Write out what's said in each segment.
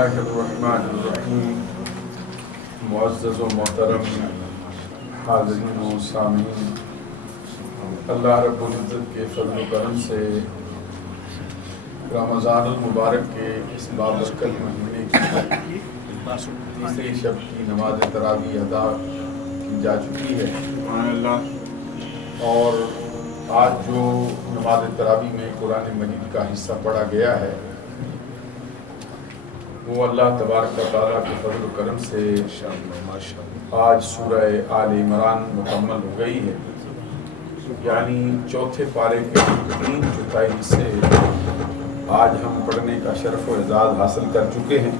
اللہ الرحمن الرحیم۔ معزز و محترم حاضرین و سامعین، اللہ رب العزت کے فضل و کرم سے رمضان المبارک کے اس بابرکت مہینے کی تیسری شب کی نماز تراویح ادا کی جا چکی ہے، اور آج جو نماز تراویح میں قرآن مجید کا حصہ پڑھا گیا ہے وہ اللہ تبارک و تعالیٰ کے فضل و کرم سے آج سورہ آل عمران مکمل ہو گئی ہے، یعنی چوتھے پارے کے 3/4 حصے آج ہم پڑھنے کا شرف و اعزاز حاصل کر چکے ہیں۔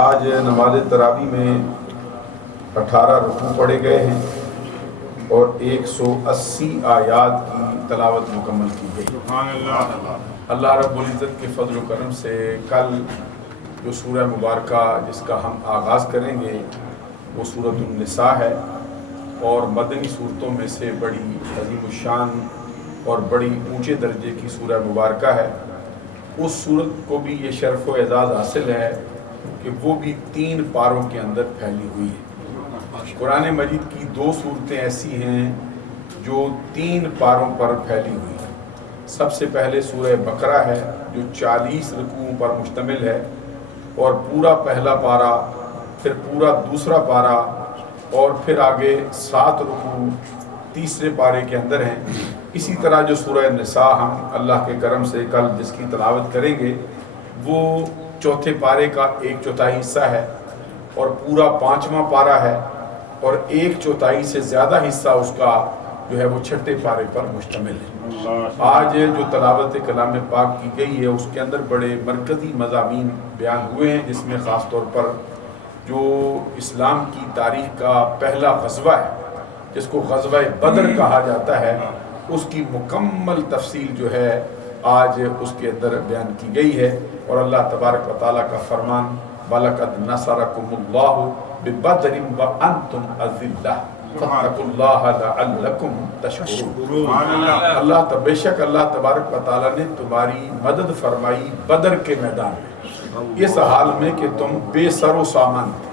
آج نماز تراویح میں 18 رکوع پڑھے گئے ہیں اور 180 آیات کی تلاوت مکمل کی گئی۔ اللہ رب العزت کے فضل و کرم سے کل جو سورہ مبارکہ جس کا ہم آغاز کریں گے وہ سورۃ النساء ہے، اور مدنی صورتوں میں سے بڑی عظیم الشان اور بڑی اونچے درجے کی سورہ مبارکہ ہے۔ اس سورت کو بھی یہ شرف و اعزاز حاصل ہے کہ وہ بھی 3 پاروں کے اندر پھیلی ہوئی ہے۔ قرآن مجید کی 2 سورتیں ایسی ہیں جو 3 پاروں پر پھیلی ہوئی ہیں۔ سب سے پہلے سورہ بقرہ ہے جو 40 رکوعوں پر مشتمل ہے، اور پورا پہلا پارہ، پھر پورا دوسرا پارہ، اور پھر آگے 7 رکوع تیسرے پارے کے اندر ہیں۔ اسی طرح جو سورہ نساء ہم اللہ کے کرم سے کل جس کی تلاوت کریں گے وہ چوتھے پارے کا 1/4 حصہ ہے، اور پورا 5واں پارہ ہے، اور 1/4 سے زیادہ حصہ اس کا جو ہے وہ 6ٹھے پارے پر مشتمل ہے۔ آج جو تلاوت کلام پاک کی گئی ہے اس کے اندر بڑے مرکزی مضامین بیان ہوئے ہیں، جس میں خاص طور پر جو اسلام کی تاریخ کا پہلا غزوہ ہے جس کو غزوہ بدر کہا جاتا ہے، اس کی مکمل تفصیل جو ہے آج اس کے اندر بیان کی گئی ہے، اور اللہ تبارک و تعالیٰ کا فرمان وَلَقَدْ نَصَرَكُمُ اللَّهُ بِبَدْرٍ وَأَنْتُمْ أَذِلَّةٌ فَاتَّقُوا اللَّهَ لَعَلَّكُمْ تَشْكُرُونَ۔ بے شک اللہ تبارک و تعالیٰ نے تمہاری مدد فرمائی بدر کے میدان میں، اس حال میں کہ تم بے سر و سامان تھے۔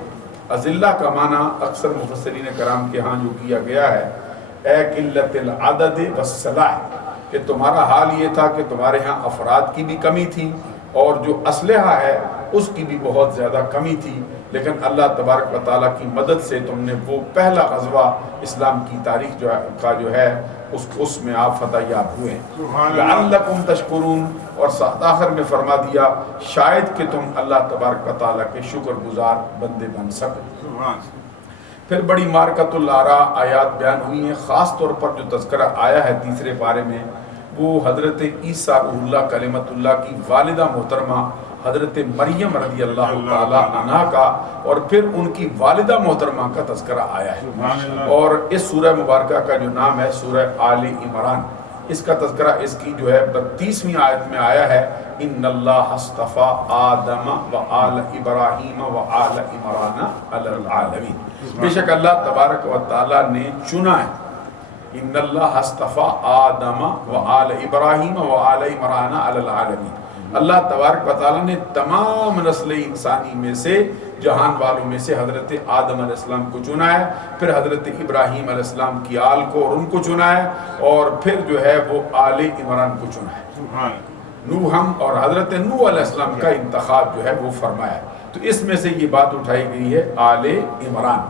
اذلہ کا معنی اکثر مفسرین کرام کے ہاں جو کیا گیا ہے اے قلت العدد والسلاح، کہ تمہارا حال یہ تھا کہ تمہارے ہاں افراد کی بھی کمی تھی اور جو اسلحہ ہے اس کی بھی بہت زیادہ کمی تھی، لیکن اللہ تبارک و تعالیٰ کی مدد سے تم نے وہ پہلا غزوہ اسلام کی تاریخ جو ہے اس میں آپ فتح یاب ہوئے۔ لعلکم تشکرون، اور آخر میں فرما دیا شاید کہ تم اللہ تبارک و تعالیٰ کے شکر گزار بندے بن سکو۔ پھر بڑی مارکۃ الآراء آیات بیان ہوئی ہیں، خاص طور پر جو تذکرہ آیا ہے تیسرے پارے میں وہ حضرت عیسیٰ روح اللہ کلمۃ اللہ کی والدہ محترمہ حضرت مریم رضی اللہ تعالی عنہا کا، اور پھر ان کی والدہ محترمہ کا تذکرہ آیا ہے، اور اس سورہ مبارکہ کا جو نام ہے سورہ آل عمران، اس کا تذکرہ اس کی جو ہے 32ویں آیت میں آیا ہے ان اللہ اصطفیٰ آدم و آل ابراہیم و آل عمران علی العالمین۔ بے شک اللہ تبارک و تعالیٰ نے چنا ہے، ان اللہ اصطفیٰ آدم و آل ابراہیم و آل عمران علی العالمین۔ اللہ تبارک و تعالیٰ نے تمام نسل انسانی میں سے، جہان والوں میں سے حضرت آدم علیہ السلام کو چنا ہے، پھر حضرت ابراہیم علیہ السلام کی آل کو اور ان کو چنا ہے، اور پھر جو ہے وہ آل عمران کو چنا ہے، نوحم اور حضرت نوح علیہ السلام کا انتخاب جو ہے وہ فرمایا ہے۔ تو اس میں سے یہ بات اٹھائی گئی ہے آل عمران۔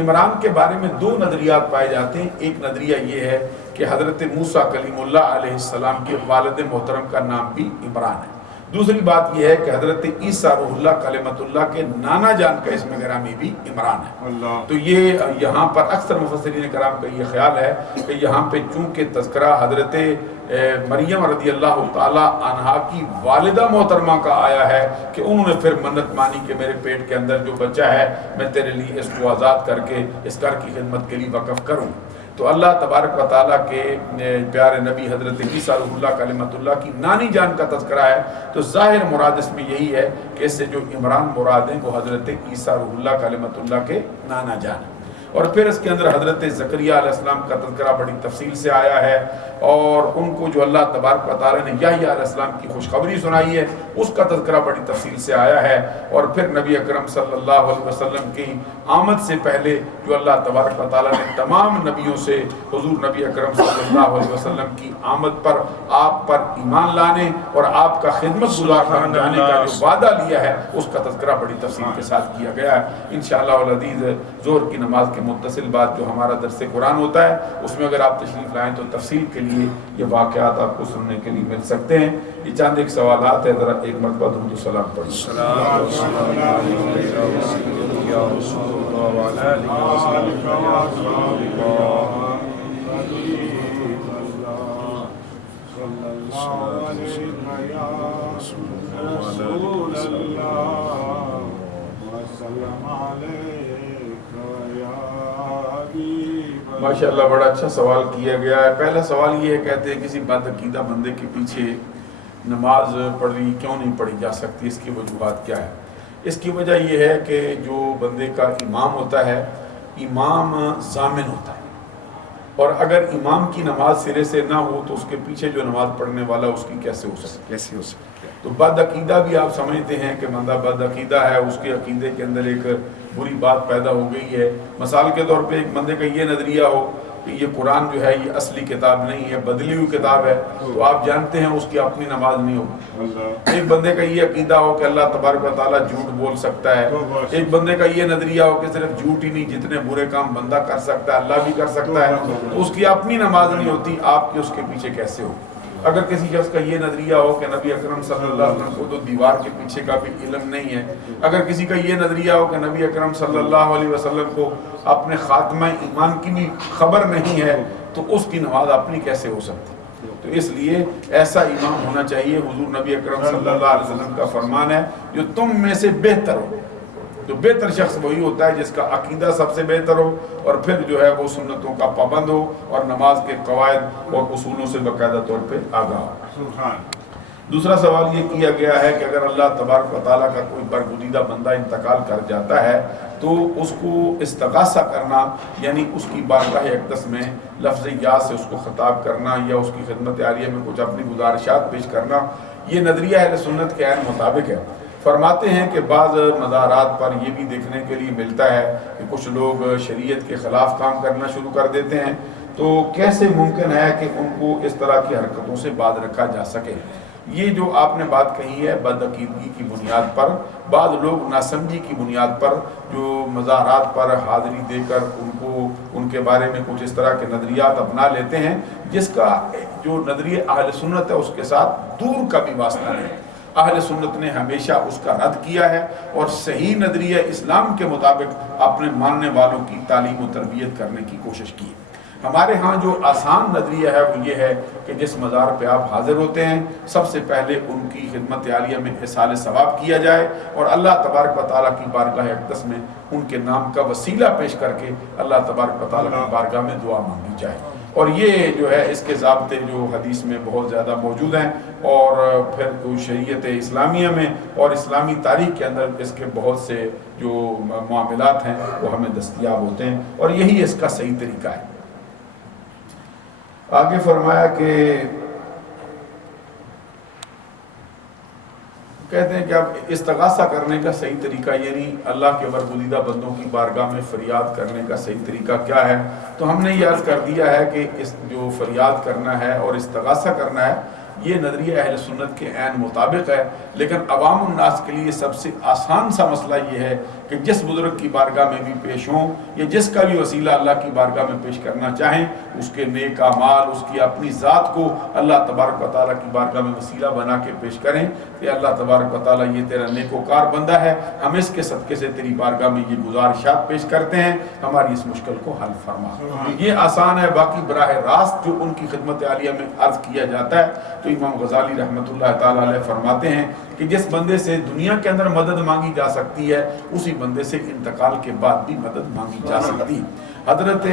عمران کے بارے میں 2 نظریات پائے جاتے ہیں۔ ایک نظریہ یہ ہے کہ حضرت موسیٰ کلیم اللہ علیہ السلام کے والد محترم کا نام بھی عمران ہے۔ دوسری بات یہ ہے کہ حضرت عیسیٰ روح اللہ کلمۃ اللہ کے نانا جان کا اسم گرامی بھی عمران ہے۔ تو یہ یہاں پر اکثر مفسرین کرام کا یہ خیال ہے کہ یہاں پہ چونکہ تذکرہ حضرت مریم رضی اللہ تعالی عنہا کی والدہ محترمہ کا آیا ہے کہ انہوں نے پھر منت مانی کہ میرے پیٹ کے اندر جو بچہ ہے میں تیرے لیے اس کو آزاد کر کے اس گھر کی خدمت کے لیے وقف کروں، تو اللہ تبارک و تعالیٰ کے پیارے نبی حضرت عیسیٰ روح اللہ کلمۃ اللہ کی نانی جان کا تذکرہ ہے، تو ظاہر مراد اس میں یہی ہے کہ اس سے جو عمران مراد ہیں وہ حضرت عیسیٰ روح اللہ کلمۃ اللہ کے نانا جان ہیں۔ اور پھر اس کے اندر حضرت زکریا علیہ السلام کا تذکرہ بڑی تفصیل سے آیا ہے، اور ان کو جو اللہ تبارک و تعالیٰ نے یحییٰ علیہ السلام کی خوشخبری سنائی ہے اس کا تذکرہ بڑی تفصیل سے آیا ہے۔ اور پھر نبی اکرم صلی اللہ علیہ وسلم کی آمد سے پہلے جو اللہ تبارک و تعالیٰ نے تمام نبیوں سے حضور نبی اکرم صلی اللہ علیہ وسلم کی آمد پر آپ پر ایمان لانے اور آپ کا خدمت گزار بن جانے کا جو وعدہ لیا ہے اس کا تذکرہ بڑی تفصیل کے ساتھ کیا گیا ہے۔ انشاءاللہ العزیز ظہر کی نماز کے متصل بعد جو ہمارا درس قرآن ہوتا ہے اس میں اگر آپ تشریف لائیں تو تفصیل کے لیے یہ واقعات آپ کو سننے کے لیے مل سکتے ہیں۔ یہ چند ایک سوالات ہیں، ذرا ایک مرتبہ درود و سلام پڑھیں۔ ماشاءاللہ بڑا اچھا سوال کیا گیا ہے۔ پہلا سوال یہ ہے، کہتے ہیں کسی بد عقیدہ بندے کے پیچھے نماز پڑھی کیوں نہیں پڑھی جا سکتی، اس کی وجوہات کیا ہے؟ اس کی وجہ یہ ہے کہ جو بندے کا امام ہوتا ہے، امام ضامن ہوتا ہے، اور اگر امام کی نماز سرے سے نہ ہو تو اس کے پیچھے جو نماز پڑھنے والا اس کی کیسے ہو سکتی ہے؟ تو بد عقیدہ بھی آپ سمجھتے ہیں کہ بندہ بد عقیدہ ہے، اس کے عقیدے کے اندر ایک بری بات پیدا ہو گئی ہے۔ مثال کے طور پہ ایک بندے کا یہ نظریہ ہو کہ یہ قرآن جو ہے یہ اصلی کتاب نہیں ہے، بدلی ہوئی کتاب ہے، تو آپ جانتے ہیں اس کی اپنی نماز نہیں ہوگی۔ ایک بندے کا یہ عقیدہ ہو کہ اللہ تبارک و تعالیٰ جھوٹ بول سکتا ہے، ایک بندے کا یہ نظریہ ہو کہ صرف جھوٹ ہی نہیں، جتنے برے کام بندہ کر سکتا ہے اللہ بھی کر سکتا ہے، تو اس کی اپنی نماز نہیں ہوتی، آپ کی اس کے پیچھے کیسے ہو؟ اگر کسی شخص کا یہ نظریہ ہو کہ نبی اکرم صلی اللہ علیہ وسلم کو تو دیوار کے پیچھے کا بھی علم نہیں ہے، اگر کسی کا یہ نظریہ ہو کہ نبی اکرم صلی اللہ علیہ وسلم کو اپنے خاتمہ ایمان کی بھی خبر نہیں ہے، تو اس کی نماز اپنی کیسے ہو سکتی؟ تو اس لیے ایسا امام ہونا چاہیے۔ حضور نبی اکرم صلی اللہ علیہ وسلم کا فرمان ہے جو تم میں سے بہتر ہو، تو بہتر شخص وہی ہوتا ہے جس کا عقیدہ سب سے بہتر ہو، اور پھر جو ہے وہ سنتوں کا پابند ہو اور نماز کے قواعد اور اصولوں سے باقاعدہ طور پہ آگاہ ہو۔ دوسرا سوال یہ کیا گیا ہے کہ اگر اللہ تبارک و تعالیٰ کا کوئی برگزیدہ بندہ انتقال کر جاتا ہے تو اس کو استغاثہ کرنا، یعنی اس کی بارگاہ اقدس میں لفظ یا سے اس کو خطاب کرنا یا اس کی خدمت عالیہ میں کچھ اپنی گزارشات پیش کرنا، یہ نظریہ اہل سنت کے عین مطابق ہے۔ فرماتے ہیں کہ بعض مزارات پر یہ بھی دیکھنے کے لیے ملتا ہے کہ کچھ لوگ شریعت کے خلاف کام کرنا شروع کر دیتے ہیں، تو کیسے ممکن ہے کہ ان کو اس طرح کی حرکتوں سے باز رکھا جا سکے؟ یہ جو آپ نے بات کہی ہے بد عقیدگی کی بنیاد پر، بعض لوگ ناسمجھی کی بنیاد پر جو مزارات پر حاضری دے کر ان کے بارے میں کچھ اس طرح کے نظریات اپنا لیتے ہیں جس کا جو نظریہ اہل سنت ہے اس کے ساتھ دور کا بھی واسطہ نہیں۔ اہل سنت نے ہمیشہ اس کا رد کیا ہے اور صحیح نظریہ اسلام کے مطابق اپنے ماننے والوں کی تعلیم و تربیت کرنے کی کوشش کی۔ ہمارے ہاں جو آسان نظریہ ہے وہ یہ ہے کہ جس مزار پہ آپ حاضر ہوتے ہیں سب سے پہلے ان کی خدمت عالیہ میں احسان ثواب کیا جائے اور اللہ تبارک و تعالیٰ کی بارگاہ اقدس میں ان کے نام کا وسیلہ پیش کر کے اللہ تبارک و تعالیٰ کی بارگاہ میں دعا مانگی جائے۔ اور یہ جو ہے اس کے ضابطے جو حدیث میں بہت زیادہ موجود ہیں، اور پھر شریعت اسلامیہ میں اور اسلامی تاریخ کے اندر اس کے بہت سے جو معاملات ہیں وہ ہمیں دستیاب ہوتے ہیں، اور یہی اس کا صحیح طریقہ ہے۔ آگے فرمایا کہ کہتے ہیں کہ اب استغاثہ کرنے کا صحیح طریقہ، یعنی اللہ کے برگزیدہ بندوں کی بارگاہ میں فریاد کرنے کا صحیح طریقہ کیا ہے؟ تو ہم نے یہ عرض کر دیا ہے کہ اس جو فریاد کرنا ہے اور استغاثہ کرنا ہے یہ نظریہ اہل سنت کے عین مطابق ہے، لیکن عوام الناس کے لیے سب سے آسان سا مسئلہ یہ ہے کہ جس بزرگ کی بارگاہ میں بھی پیش ہوں یا جس کا بھی وسیلہ اللہ کی بارگاہ میں پیش کرنا چاہیں، اس کے نیک اعمال، اس کی اپنی ذات کو اللہ تبارک و تعالیٰ کی بارگاہ میں وسیلہ بنا کے پیش کریں کہ اللہ تبارک و تعالیٰ یہ تیرا نیکوکار بندہ ہے، ہم اس کے صدقے سے تیری بارگاہ میں یہ گزارشات پیش کرتے ہیں، ہماری اس مشکل کو حل فرما۔ یہ آسان ہے، باقی براہ راست جو ان کی خدمت عالیہ میں عرض کیا جاتا ہے تو امام غزالی رحمۃ اللہ تعالیٰ علیہ فرماتے ہیں کہ جس بندے سے دنیا کے اندر مدد مانگی جا سکتی ہے اسی بندے سے انتقال کے بعد بھی مدد مانگی جا سکتی ہے۔ حضرت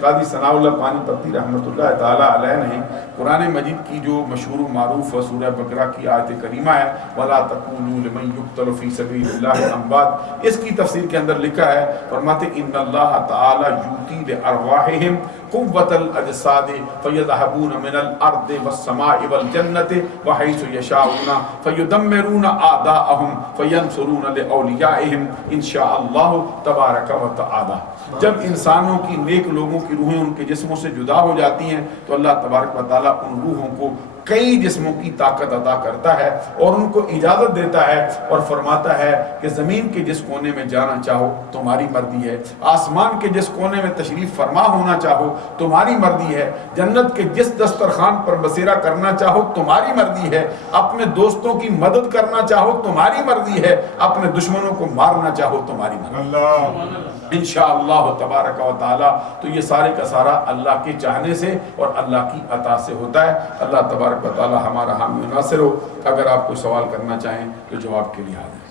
قاضی ثناء اللہ پانی پتی رحمۃ اللہ تعالیٰ علیہ نے قرآن مجید کی جو مشہور و معروف سورہ بقرہ کی آیت کریمہ ہے وَلَا تَقُولُوا لِمَن يُقْتَلُ فِي سَبِيلِ اللَّهِ أَمْوَاتٌ، اس کی تفسیر کے اندر لکھا ہے، فرماتے إِنَّ اللَّهَ تَعَالَى يُؤْتِي لِأَرْوَاحِهِمْ قُوَّةَ الْأَجْسَادِ فَيَذْهَبُونَ مِنَ الْأَرْضِ وَالسَّمَاءِ وَالْجَنَّةِ وَحَيْثُ يَشَاءُونَ فَيُدَمِّرُ یدمرون اعداءهم فینصرون لأولیائهم انشاءاللہ تبارک و تعالی. جب انسانوں کی نیک لوگوں کی روحیں ان کے جسموں سے جدا ہو جاتی ہیں تو اللہ تبارک و تعالیٰ ان روحوں کو کئی جسموں کی طاقت عطا کرتا ہے اور ان کو اجازت دیتا ہے اور فرماتا ہے کہ زمین کے جس کونے میں جانا چاہو تمہاری مرضی ہے، آسمان کے جس کونے میں تشریف فرما ہونا چاہو تمہاری مرضی ہے، جنت کے جس دسترخوان پر بسیرا کرنا چاہو تمہاری مرضی ہے، اپنے دوستوں کی مدد کرنا چاہو تمہاری مرضی ہے، اپنے دشمنوں کو مارنا چاہو تمہاری مرضی ہے انشاءاللہ تبارک و تعالی. تو یہ سارے کا سارا اللہ کے چاہنے سے اور اللہ کی عطا سے ہوتا ہے. اللہ تبارک و تعالی ہمارا حامی و ناصر ہو. اگر آپ کوئی سوال کرنا چاہیں تو جواب کے لیے حاضر ہیں.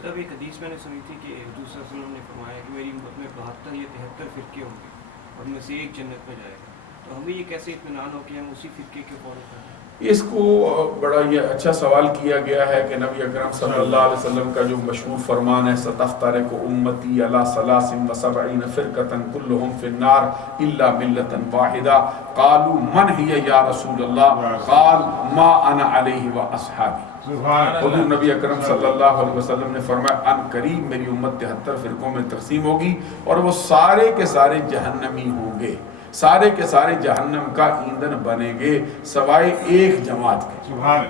صاحب ایک حدیث میں نے سنی تھی کہ حضور صلی اللہ علیہ وسلم نے فرمایا کہ میری امت میں 72 یا 73 فرقے ہوں گے اور ان میں سے ایک جنت میں جائے گا. تو ہمیں یہ کیسے اطمینان ہو کہ ہم اسی فرقے کے فالو کریں؟ اس کو بڑا یہ اچھا سوال کیا گیا ہے کہ نبی اکرم صلی اللہ علیہ وسلم کا جو مشہور فرمان ہے ستفترق امتی علی 73 فرقۃ کلہم فی النار الا ملۃ واحدہ قالوا من ہی یا رسول اللہ قال ما انا علیہ واصحابی. حضور نبی اکرم صلی اللہ علیہ وسلم نے فرمایا ان قریب میری امت 73 فرقوں میں تقسیم ہوگی اور وہ سارے کے سارے جہنمی ہوں گے، سارے کے سارے جہنم کا ایندھن بنیں گے سوائے ایک جماعت کے.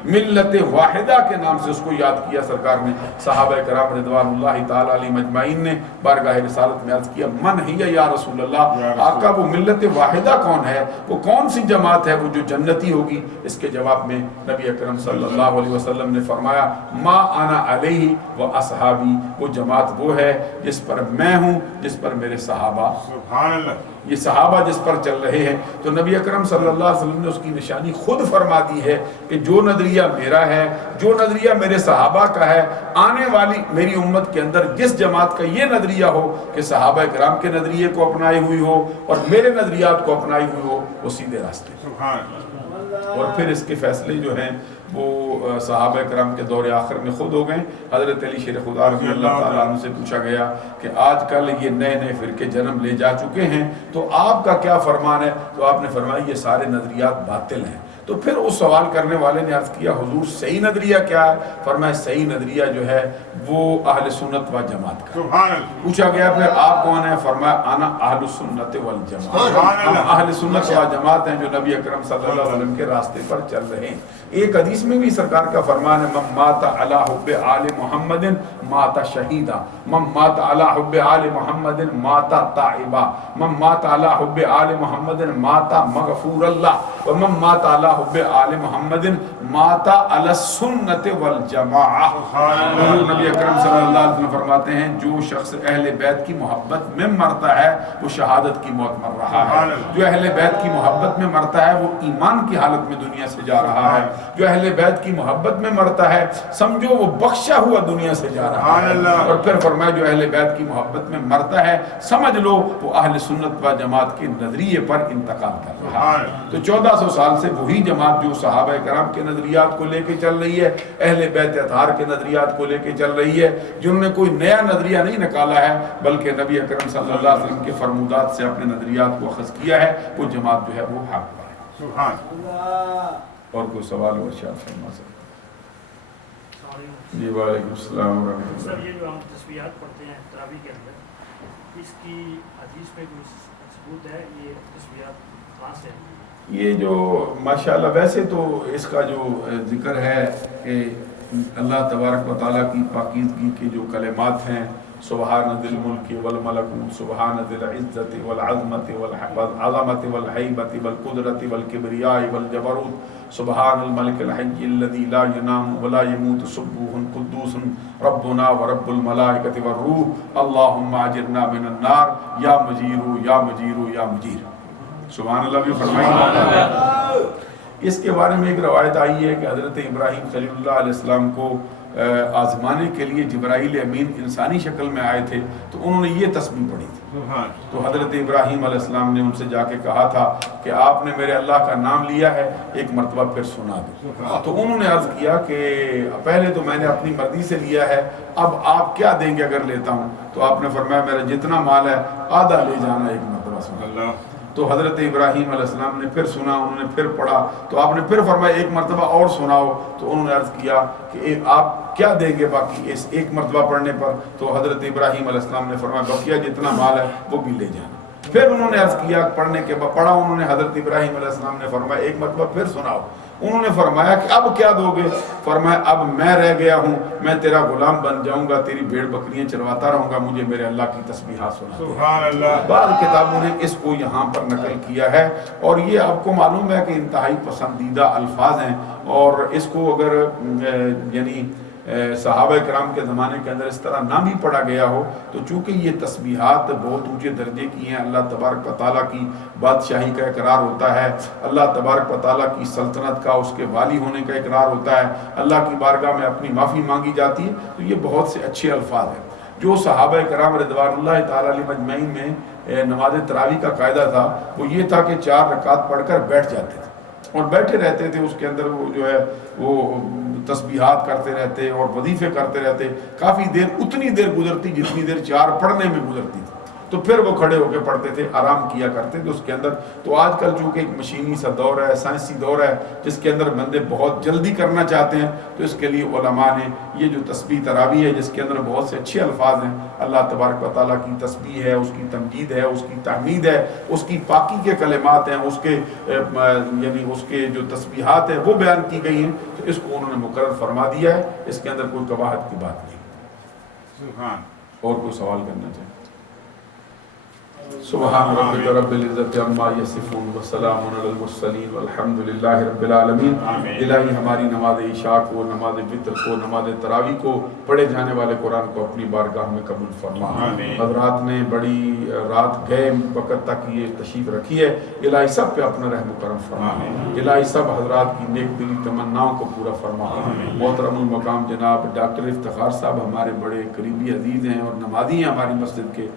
ملت واحدہ کے نام سے اس کو یاد کیا سرکار نے. صحابہ کرام رضوان اللہ تعالی علیہ مجمعین نے بارگاہ رسالت میں عرض کیا من ہی یا رسول اللہ، آقا وہ ملت واحدہ کون ہے، وہ کون سی جماعت ہے وہ جو جنتی ہوگی؟ اس کے جواب میں نبی اکرم صلی اللہ علیہ وسلم نے فرمایا ما انا علیہ و اصحابی، وہ جماعت وہ ہے جس پر میں ہوں، جس پر میرے صحابہ. سبحان اللہ. یہ صحابہ جس پر چل رہے ہیں. تو نبی اکرم صلی اللہ علیہ وسلم نے اس کی نشانی خود فرما دی ہے کہ جو نظریہ میرا ہے، جو نظریہ میرے صحابہ کا ہے، آنے والی میری امت کے اندر جس جماعت کا یہ نظریہ ہو کہ صحابہ کرام کے نظریے کو اپنائی ہوئی ہو اور میرے نظریات کو اپنائی ہوئی ہو، وہ سیدھے راستے. اور پھر اس کے فیصلے جو ہیں وہ صحابہ کرام کے دور آخر میں خود ہو گئے. حضرت علی شیر خدا رضی اللہ تعالیٰ عنہ سے پوچھا گیا کہ آج کل یہ نئے نئے فرقے جنم لے جا چکے ہیں تو آپ کا کیا فرمان ہے؟ تو آپ نے فرمایا یہ سارے نظریات باطل ہیں. تو پھر اس سوال کرنے والے نے عرض کیا حضور صحیح نظریہ کیا ہے؟ فرمایا صحیح نظریہ جو ہے وہ اہل سنت و جماعت کا. پوچھا گیا پھر آپ کون ہیں؟ فرمایا انا اہل سنت والجماعت، ہم اہل سنت و جماعت ہیں جو نبی اکرم صلی اللہ علیہ وسلم کے راستے پر چل رہے ہیں. ایک حدیث میں بھی سرکار کا فرمان ہے من مات علی حب آل محمد مات شہیدا، من مات علی حب آل محمد مات تائبا، من مات علی حب آل محمد مات مغفور اللہ، ومن مات علی حب آل محمد مات علی السنت والجماعہ. نبی اکرم صلی اللہ علیہ وسلم فرماتے ہیں جو شخص اہل بیت کی محبت میں مرتا ہے وہ شہادت کی موت مر رہا ہے. جو اہل بیت کی محبت میں مرتا ہے وہ ایمان کی حالت میں دنیا سے جا رہا ہے. جو اہل بیت کی محبت میں مرتا ہے سمجھو وہ بخشا ہوا دنیا سے جا رہا ہے. اور پھر فرمایا جو اہل بیت کی محبت میں مرتا ہے سمجھ لو وہ اہل سنت و جماعت کے نظریے پر انتقال کر رہا ہے. تو 1400 سال سے وہی جماعت جو صحابہ کرام کے نظریات کو لے کے چل رہی ہے، اہل بیت اطہار کے نظریات کو لے کے چل رہی ہے، جنہوں نے کوئی نیا نظریہ نہیں نکالا ہے بلکہ نبی اکرم صلی اللہ علیہ وسلم کے فرمودات سے اپنے نظریات کو اخذ کیا ہے، وہ جماعت جو ہے وہ حق پر ہے. سبحان اللہ. اور کوئی سوال اور شاید فرما سکتے؟ جی وعلیکم السلام ورحمۃ اللہ. سر یہ جو ہم تسبیحات پڑھتے ہیں تراویح کے اندر، اس کی حدیث میں کوئی ثبوت ہے؟ یہ تسبیحات کہاں سے ہیں؟ یہ جو ماشاءاللہ ویسے تو اس کا جو ذکر ہے کہ اللہ تبارک و تعالیٰ کی پاکیزگی کے جو کلمات ہیں سبحان ذی الملک والملکوت سبحان ذی العزت والعظمت والعظمت والحیبت والقدرت والکبریاء والجبروت سبحان الملک الحی الذی لا ینام ولا یموت سبوح قدوس ربنا ورب الملائکۃ والروح اللہم اجرنا من النار یا مجیر یا مجیر یا مجیر. سبحان اللہ بھی فرمائیں. اس کے بارے میں ایک روایت آئی ہے کہ حضرت ابراہیم خلیل اللہ علیہ السلام کو آزمانے کے لیے جبرائیل امین انسانی شکل میں آئے تھے تو انہوں نے یہ تسبیح پڑھی تھی. تو حضرت ابراہیم علیہ السلام نے ان سے جا کے کہا تھا کہ آپ نے میرے اللہ کا نام لیا ہے ایک مرتبہ پھر سنا دو. تو انہوں نے عرض کیا کہ پہلے تو میں نے اپنی مرضی سے لیا ہے، اب آپ کیا دیں گے اگر لیتا ہوں؟ تو آپ نے فرمایا میرا جتنا مال ہے آدھا لے جانا ایک مرتبہ سنا. تو حضرت ابراہیم علیہ السلام نے پھر سنا، انہوں نے پھر پڑھا، تو آپ نے پھر فرمایا ایک مرتبہ اور سناؤ، تو انہوں نے عرض کیا کہ آپ کیا دیں گے باقی اس ایک مرتبہ پڑھنے پر؟ تو حضرت ابراہیم علیہ السلام نے فرمایا بقیہ جتنا مال ہے وہ بھی لے جانا۔ پھر انہوں نے عرض کیا پڑھنے کے بعد پڑھا، انہوں نے حضرت ابراہیم علیہ السلام نے فرمایا ایک مرتبہ پھر سناؤ۔ انہوں نے فرمایا کہ اب کیا دو گے؟ فرمایا اب میں رہ گیا ہوں، میں تیرا غلام بن جاؤں گا، تیری بھیڑ بکریاں چرواتا رہوں گا، مجھے میرے اللہ کی تسبیحات سنا۔ سبحان اللہ۔ بعض کتابوں نے اس کو یہاں پر نقل کیا ہے، اور یہ آپ کو معلوم ہے کہ انتہائی پسندیدہ الفاظ ہیں، اور اس کو اگر یعنی صحابہ کرام کے زمانے کے اندر اس طرح نہ بھی پڑھا گیا ہو، تو چونکہ یہ تسبیحات بہت اونچے درجے کی ہیں، اللہ تبارک و تعالیٰ کی بادشاہی کا اقرار ہوتا ہے، اللہ تبارک و تعالیٰ کی سلطنت کا، اس کے والی ہونے کا اقرار ہوتا ہے، اللہ کی بارگاہ میں اپنی معافی مانگی جاتی ہے، تو یہ بہت سے اچھے الفاظ ہیں۔ جو صحابہ کرام رضوان اللہ تعالیٰ علیہ مجمعین میں نماز تراویح کا قاعدہ تھا وہ یہ تھا کہ 4 رکعت پڑھ کر بیٹھ جاتے تھے اور بیٹھے رہتے تھے، اس کے اندر وہ جو ہے وہ تسبیحات کرتے رہتے اور وظیفے کرتے رہتے، کافی دیر، اتنی دیر گزرتی جتنی دیر 4 پڑھنے میں گزرتی تھی، تو پھر وہ کھڑے ہو کے پڑھتے تھے، آرام کیا کرتے تھے اس کے اندر۔ تو آج کل چونکہ ایک مشینی سا دور ہے، سائنسی دور ہے، جس کے اندر بندے بہت جلدی کرنا چاہتے ہیں، تو اس کے لیے علماء نے یہ جو تسبیح تراویح ہے جس کے اندر بہت سے اچھے الفاظ ہیں، اللہ تبارک و تعالیٰ کی تسبیح ہے، اس کی تمجید ہے، اس کی تحمید ہے، اس کی پاکی کے کلمات ہیں، اس کے یعنی اس کے جو تسبیحات ہیں وہ بیان کی گئی ہیں، تو اس کو انہوں نے مقرر فرما دیا ہے، اس کے اندر کوئی قباحت کی بات نہیں۔ سبحان۔ اور کوئی سوال کرنا چاہیے؟ سبحان ربک رب العزت عما یصفون وسلام علی المرسلین والحمد للہ رب العالمین۔ الہی ہماری نماز عشاء کو، نماز وتر کو، نماز تراویح کو، پڑھے جانے والے قرآن کو اپنی بارگاہ میں قبول فرما۔ حضرات نے بڑی رات گئے وقت تک یہ تشریف رکھی ہے، الہی سب پہ اپنا رحم و کرم فرما، الہی سب حضرات کی نیک دلی تمناؤں کو پورا فرما۔ محترم المقام جناب ڈاکٹر افتخار صاحب ہمارے بڑے قریبی عزیز ہیں اور نمازی ہیں ہماری مسجد کے،